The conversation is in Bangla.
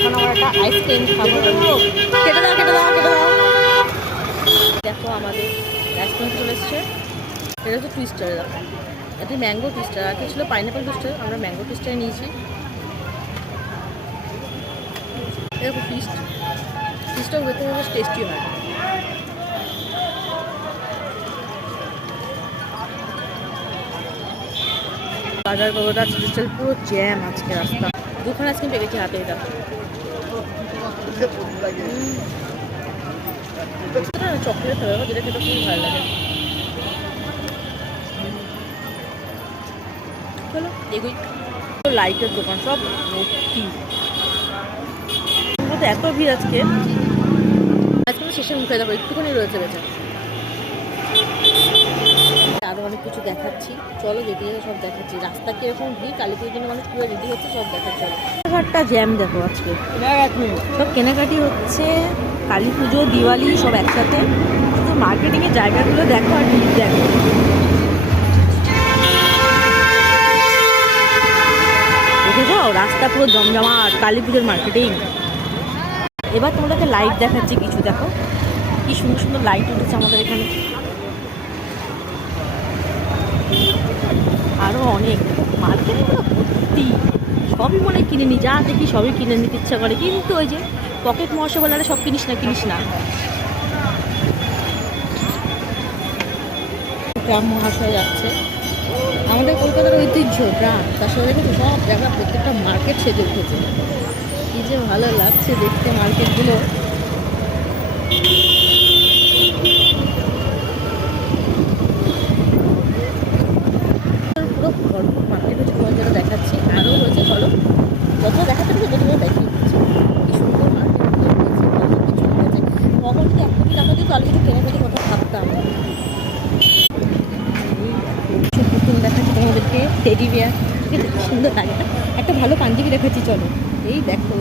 এখন আমরা একটা আইসক্রিম খাবো। কেটে দাও কেটে দাও কেটে দাও। দেখো আমাদের আইসক্রিম চলে এসছে। এটা হচ্ছে টুইস্টার। দেখো এটি ম্যাঙ্গো টুইস্টার, আর কি ছিল পাইনাপেল টুইস্টার, আমরা ম্যাঙ্গো টুইস্টার নিয়েছি। দেখো ফিশটাও হতে বেশ টেস্টি হয়। বাজার করোটা চিকিৎসার পুরো জ্যাম আজকে রাস্তা। দুখানে আইসক্রিম পেয়েছি হাতে। এটা চকলেট হবে, যেটা খেতে খুবই ভালো লাগে। চলো এগুই লাইটের দোকান সব ভর্তি। এত ভিড় আজকে। আজকে শেষের মুখে দেখো একটুখানি রয়েছে বেঁচে। আরও অনেক কিছু দেখাচ্ছি, চলো যেতে যেতে সব দেখাচ্ছি। রাস্তা কিরকম ভিড়, কালী পুজোর জন্য মানুষ পুরো রেডি হচ্ছে, সব দেখাচ্ছি। ঘাটটা জ্যাম দেখো আজকে, সব কেনাকাটি হচ্ছে। কালী পুজো দিওয়ালি সব একসাথে। শুধু মার্কেটিংয়ের জায়গাগুলো দেখো আর ভিড় দেখো। দেখেছো রাস্তা পুরো জমজমাট, কালী পুজোর মার্কেটিং। এবার তোমাদেরকে লাইট দেখাচ্ছি কিছু। দেখো কি সুন্দর সুন্দর লাইট উঠেছে আমাদের এখানে। আরও অনেক মার্কেট পুরো ভর্তি। সবই মনে কিনে নি, যা দেখি সবই কিনে নিতে ইচ্ছা করে, কিন্তু ওই যে পকেট মহাশয় বলে সব কিনিস না কিনিস না। গ্রাম মহাশয় যাচ্ছে, আমাদের কলকাতার ঐতিহ্য গ্রাম, তার সাথে দেখেছো সব জায়গা প্রত্যেকটা মার্কেট সেজে উঠেছে। কি যে ভালো লাগছে দেখতে মার্কেটগুলো। পুরো ভরপুর মার্কেট হচ্ছে, তোমার যেটা দেখাচ্ছি। আরও রয়েছে, চলো যত দেখাতে পারবে ততগুলো দেখিয়ে দিচ্ছি। কি সুন্দর মার্কেটগুলো রয়েছে, কত কিছু রয়েছে। কখন যদি এক কোটি টাকা দিয়ে তাহলে কিছু কেনাকাটি কথা ভাবতাম। এই পুতুল দেখাচ্ছি তোমাদেরকে, টেডি বিয়ার, ঠিক আছে, সুন্দর লাগে। একটা ভালো পাঞ্জাবি দেখাচ্ছি, চলো এই দেখো।